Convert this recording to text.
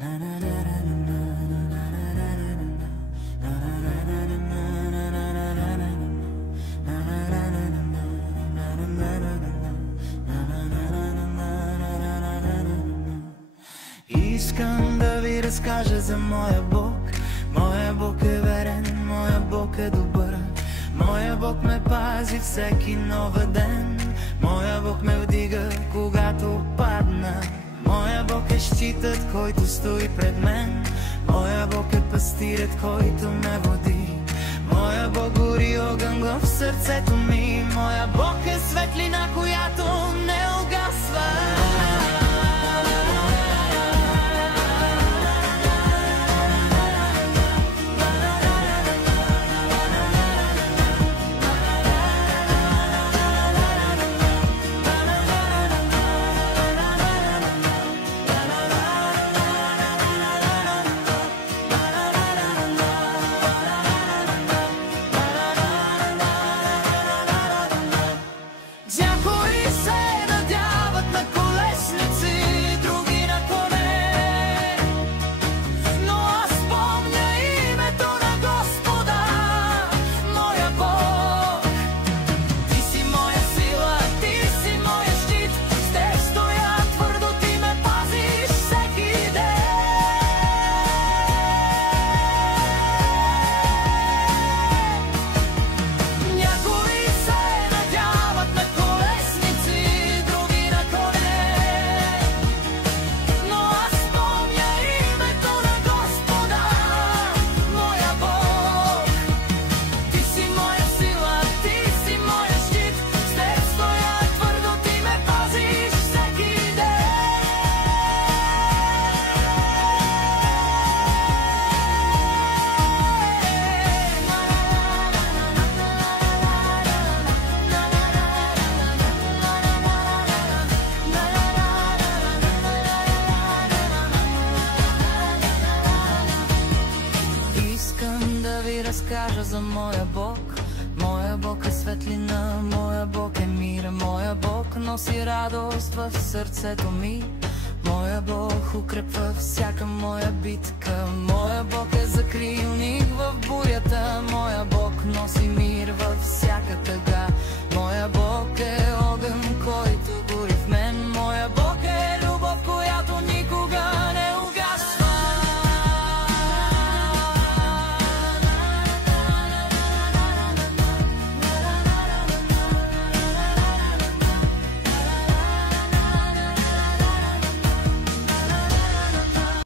Искам да ви разкажа за моя Бог. Моя Бог е верен, моя Бог е добър. Моя Бог ме пази всеки нов ден. Моя Бог ме вдига, когато падна. Моя Бог е щитът, който стои пред мен. Моя Бог е пастирът, който ме води. Моя Бог гори огън в сърцето ми. Моя Бог е светлина, която не угасва. Разкажа за моя Бог. Моя Бог е светлина, моя Бог е мир. Моя Бог носи радост в сърцето ми. Моя Бог укрепва всяка моя битка. Моя Бог е закрилник в бурята. Моя Бог носи мир във всяка тъга. Моя Бог е